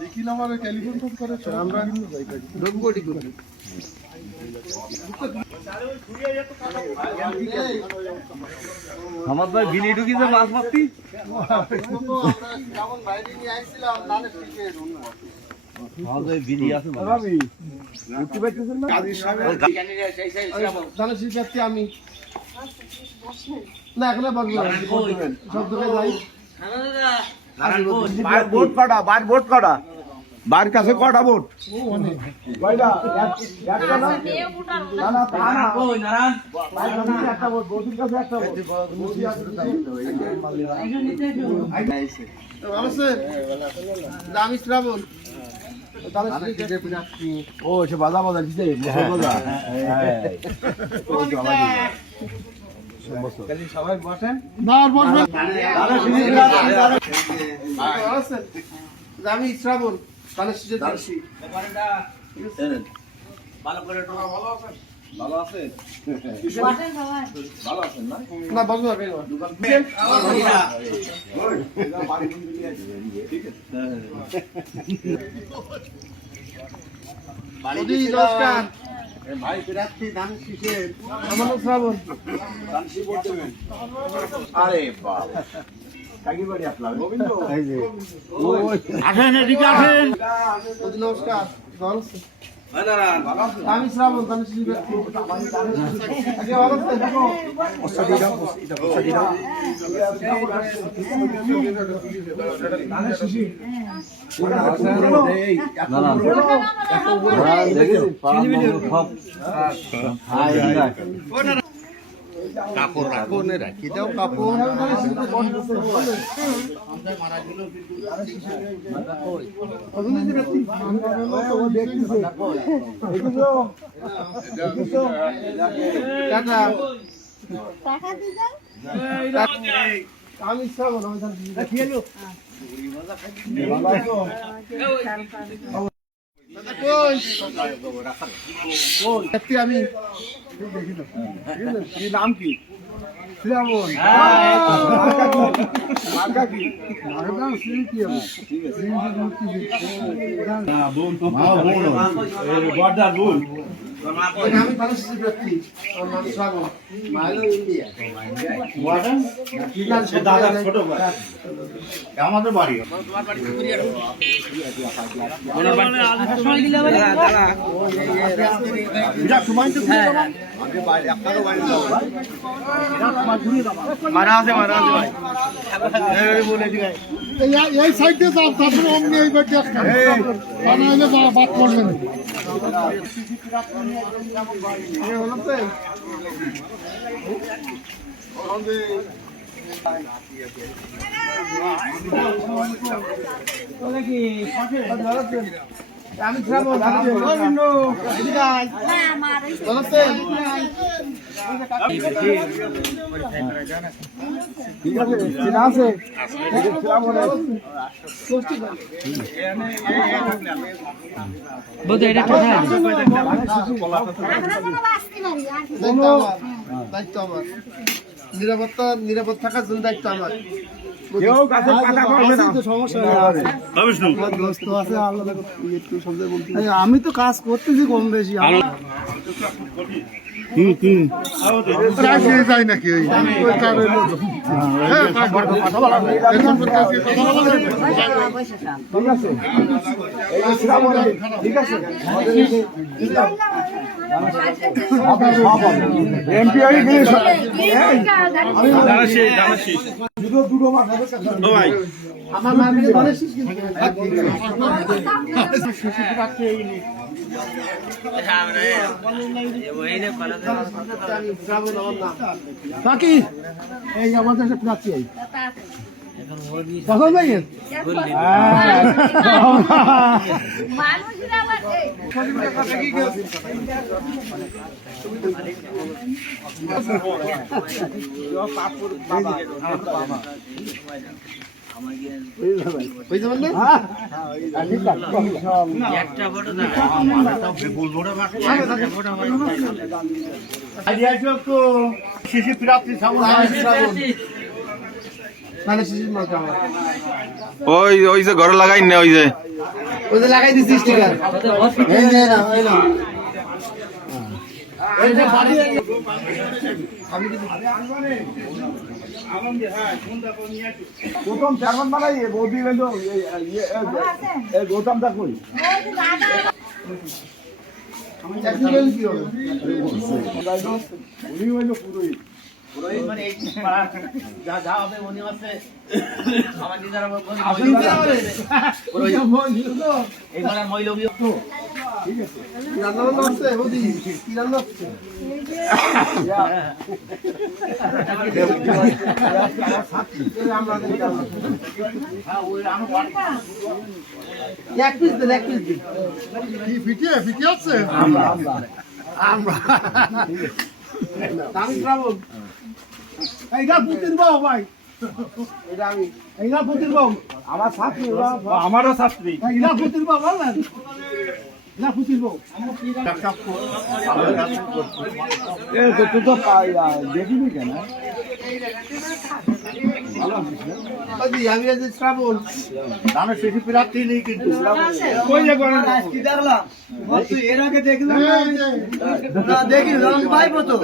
দেখি না আমার টেলিফোন ফোন করে আমরা ডোমগড়ি করি আমার ভাই বিলি ঢুকিছে মাছ মারতি যেমন বাইরে নিয়ে আইছিলাম নালে শিখে আমাদের বিলি আছে ভাবি উঠতে পারতেছেন না কাজী সাহেব নালে শিখাচ্ছি আমি না এখন বলবো সব দোকানে যাই বোট কটা বোট কটা বার কাছে কটা বোট ভাইরা একটা না না না তা না ওই নারায়ণ ভাই কাছে একটা বোট বোটের কাছে একটা বোট মুসি আছে নমস্তে দামি শ্রাবণ ও সে বাজা বাজা দিতে বাজা সবাই বসেন না আর বসবেন দামি শ্রাবণ তাহলে সিজে দাসি ভালো করে ভালো আছেন ভালো আছেন ভালো আছেন না না বসবো না দোকান নমস্কার ভাই বিরাটি ধান কিসের আমার নাম শ্রাবণ ধান কি বলতেন আরে বাবা কাকি বাড়ি আসলাম গোবিন্দ এই যে আসেন এদিকে আসেন নমস্কার ভালো আছেন ভালো আছেন আমি শ্রাবণ তাহলে সিজে আগে ভালো আছেন দেখো কাপড় রাখো নে রাখি দাও কাপড় আমি শ্রাবণ আমি নাম কি শ্রাবণ আমি ভালো শিশু ব্যক্তি আমার নাম শ্রাবণ মাইলো ইন্ডিয়া দাদা ছোট ভাই আমাদের বাড়ি এই সাইডে যাও তারপরে অমনি এই বাড়ি আসবেন বানাইলে বাদ করবেন আমি শ্রাবণ ঠিক আছে চেনা আছে দায়িত্ব আমার নিরাপদ থাকার জন্য দায়িত্ব আমার আমি তো কাজ করতেছি কম বেশি যাই নাকি ঠিক আছে এমপি দুটো মাছ আমার মার্কেটে মানে বাকি এই আমাদের একটা প্রাচী পছন্দ হয়ে শিশু প্রাপ্তি ওই যে ঘরে লাগাই না ওই যে ওই যে লাগাই দিছি স্টিকার এই যে না এই না এই যে বাড়ি প্রথম চেয়ারম্যান বানাই বৌদি গেলো গৌতমটা কই অ্যাক্সিডেন্ট কি হলো উনি হইলো পুরোই যা যা হবে মনে আছে আমার নিজের এইবার মহিলা ঠিক আছে কি রান্না বান্না হচ্ছে বৌদি কি রান্না হচ্ছে এক পিস দিন কি ফিটিয়ে হচ্ছে আমরা আমি শ্রাবণ এইটা পুতির বাবু ভাই এটা আমি এইটা পুতির বাবু আমার ছাত্রী আমারও ছাত্রী এইটা পুতির বাবু বললেন না পুতির বাবু তুই তো দেখিনি কেন আমি আজ শ্রাবণ দানের শেষে প্রার্থী নেই কিন্তু কি দেখলাম এর আগে দেখলাম না দেখি ভাই মতো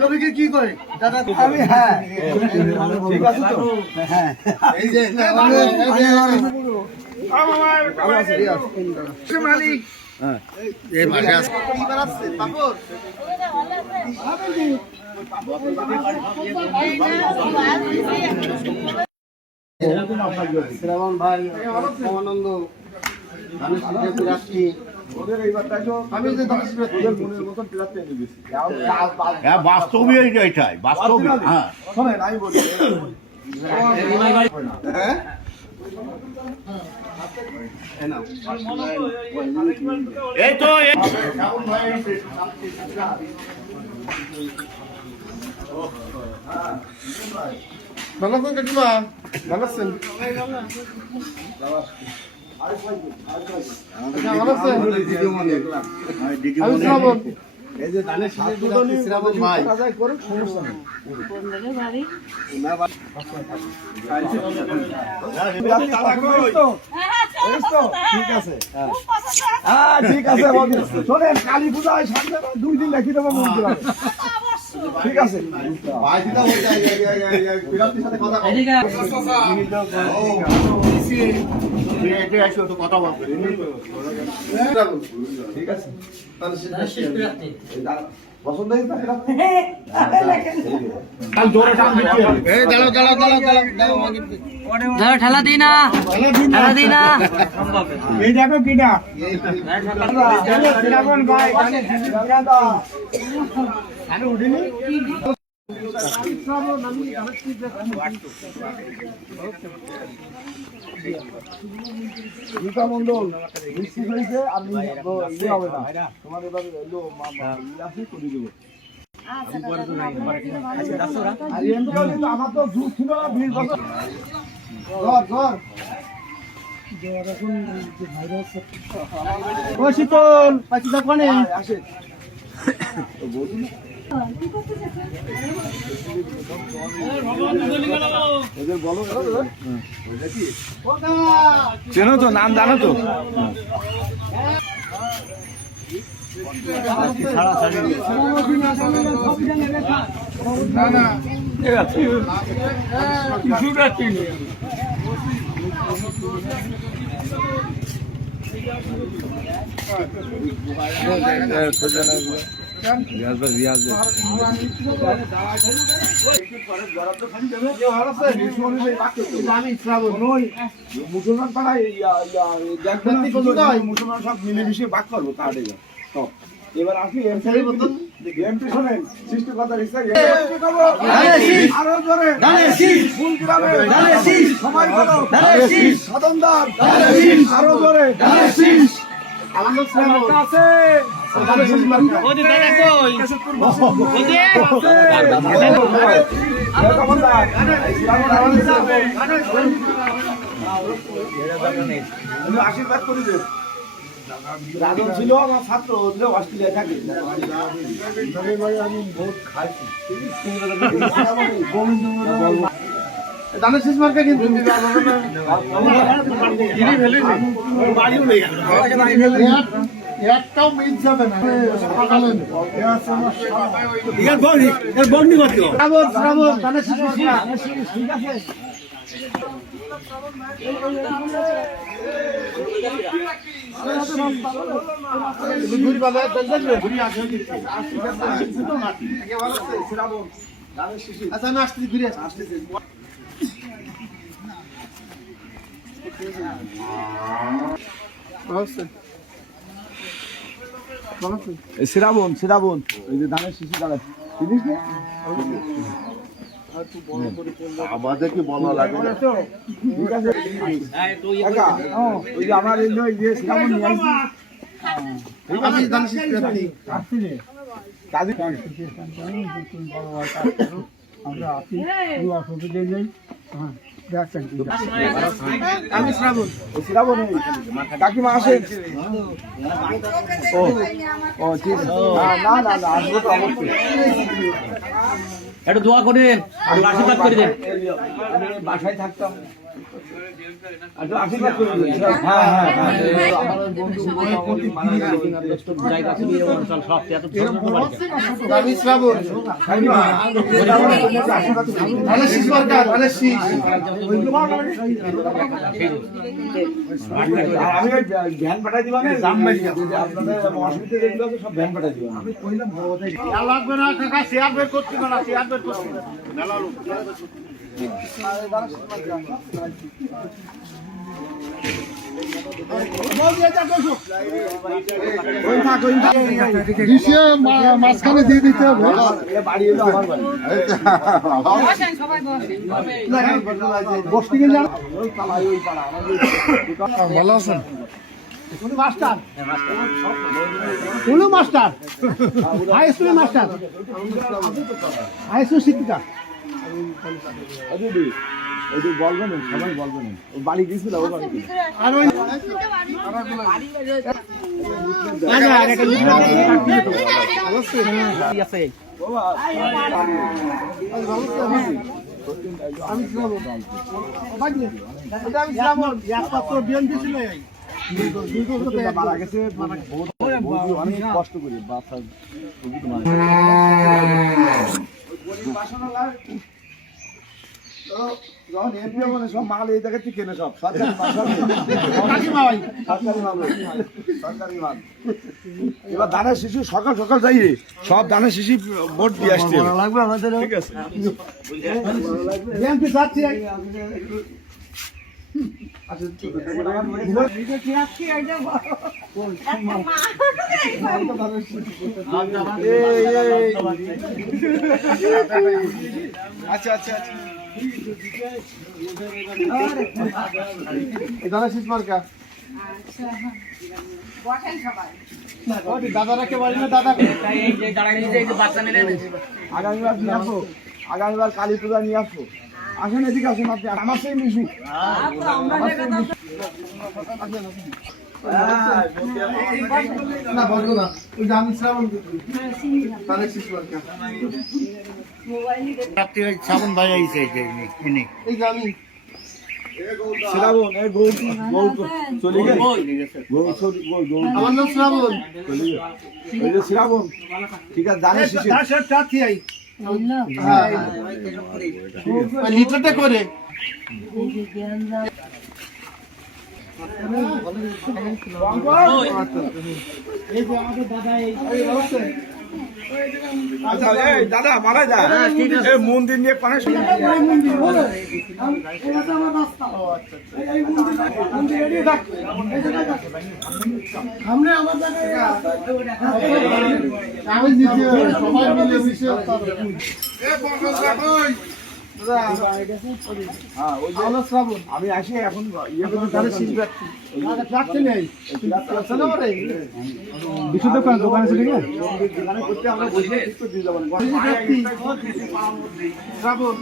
রবিকে কি করে দাদা আমি হ্যাঁ ঠিক আছে তো হ্যাঁ এই যে মালিক এই মাঠে আছে কি বানাচ্ছে পাপড় শ্রাবণ ভাই আনন্দ ওদের এইবারটা আমি যে ওদের মনের মতন প্লাস এনে দিচ্ছি হ্যাঁ বাস্তবই এটাই বাস্তব হ্যাঁ শোনেন আমি বলি হ্যাঁ এই তো ভালো আছেন কাকিমা ভালো আছেন ভালো আছেন আমি শ্রাবণ এই যে ধানের শীষে শ্রাবণ ভাই করে সমস্যা নেই ঠিক আছে হ্যাঁ ঠিক আছে শোনেন কালী পূজায় সামনে 2 দিন রেখে দেবো মন্দির ঠিক আছে কথা বলবে ঠিক আছে পছন্দ ঠেলা দিই না এই দেখো কিনা উঠিনি গীতা মন্ডল মিষ্টি হয়েছে আর ইয়ে হবে না তোমার এবার আছে করে দেবো আর এমনি আমার তো যুগ ছিল না 20 বছর ও শীতল পাখিটা কোনে আসে চেনো তো নাম জানো তো মুসলমান পাড়ায় মুসলমান সব মিলেমিশে বাক করবো তাহলে এবার আসি এমপি শোনেন সৃষ্টি কথার ইচ্ছা আরো জোরে ফুল গ্রামে সময় করো সদনদার আরো জোরে আছে আশীর্বাদ করে দেব রাজন ছিল আমার ছাত্র অস্ট্রেলিয়ায় থাকে আমি ভোট খাইছি দানের শেষ মার্কা কিন্তু একটাও মিস যাবে না শ্রাবণ দানের শেষ মার্কা ঠিক আছে ঘুরি বাবা ঘুরি আছে আচ্ছা না আসতে ঘুরে আসতেছে শ্রাবণ শ্রাবণ ওই যে ধানের শিশু দাঁড়া চিনিস না আমাদের কি বলা লাগে না? ঠিক আছে কাকা, ওই যে আমার এই যে শ্রাবণ নিয়ে আসছি আমি দানের শেষ প্রার্থী কাজী আমরা আছি পুরো অসুবিধে নেই হ্যাঁ দেখছেন আমি শ্রাবণ শ্রাবণ কাকিমা আসেন ও ও ঠিক আছে না না না আসবো তো অবশ্যই একটু দোয়া করে দেন আশীর্বাদ করে দেন আমি বাসায় থাকতাম একটু আশীর্বাদ করে দিন হ্যাঁ হ্যাঁ হ্যাঁ আমার বন্ধু মোটামুটি জায়গা ছিল এই অঞ্চল সব এত ছোট ছোট বাড়ি। আমি শ্রাবণ ধানের শেষ মার্কা ধানের শেষ আর আমি ওই ভ্যান পাঠাই দিবা না আপনাদের অসুবিধা যেগুলো আছে সব ভ্যান পাঠাই দিবা লাগবে না কাকা শেয়ার বের করতে না শেয়ার বের করতে মাঝখানে দিয়ে দিতে হবে বাড়ি এলো আমার বাড়ি বসতে গেলে ওই পাড়া ওই পাড়া আমাদের ভালো আছেন মাস্টার কোন মাস্টার হাই স্কুলের মাস্টার হাই স্কুল শিক্ষিকা দিদি ওই যে বলবেন সবাই বলবেন ও বাড়ি গেছিল ও বাড়ি গেছিল আর ওই আমি শ্রাবণ একমাত্র বিএনপি ছিল মারা গেছে অনেক কষ্ট করি বাচ্চা যখন এমপি মানে সব মাল এই জায়গা থেকে কেনে সব সরকারি মাল সরকারি মাল এবার দানের শিশু সকাল সকাল যাই সব দানের শিশু ভোট দিয়ে আসছে লাগবে আমাদের ঠিক আছে বিএনপি যাচ্ছি আচ্ছা আচ্ছা আচ্ছা দাদা শেষ মার্কা দাদারা কে বলি না দাদা এই যে দাঁড়ায় এই যে বাচ্চা নিলেন আগামীবার নিয়ে আসবো আগামীবার কালী পূজা নিয়ে আসবো আসেন এদিকে আসেন আপনি আমার সেই মিশু না বলবো না ওই যে আমি শ্রাবণ তাদের শেষ মার্কা শ্রাবণ ভাই আইছে এই যে আমি শ্রাবণ এই গৌ চলে গেছে আমার নাম শ্রাবণ এই যে শ্রাবণ ঠিক আছে জানিস শিশু দাসের প্রার্থী আই লিটারটা করে আচ্ছা এই দাদা মারা যা এই মন্দির নিয়ে পানে আমরা আমাদের আমি দিতে সবাই মিলে মিশে শ্রাবণ আমি আসি এখন ইয়ে করে তাদের শেষ প্রার্থী নেই বিশুদ্ধ দোকানে চলে গেলে দোকানে করতে আমরা বসে একটু দিয়ে যাবো শ্রাবণ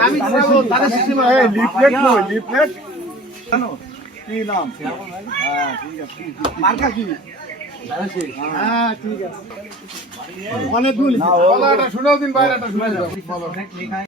আমি শ্রাবণ তাদের শেষ লিফলেট জানো কি নাম? হ্যাঁ ঠিক আছে। মার্কা কি? হ্যাঁ ঠিক আছে অনেক দূর না, ও- শোনাও দিন বাইরেটা শোনা যাবে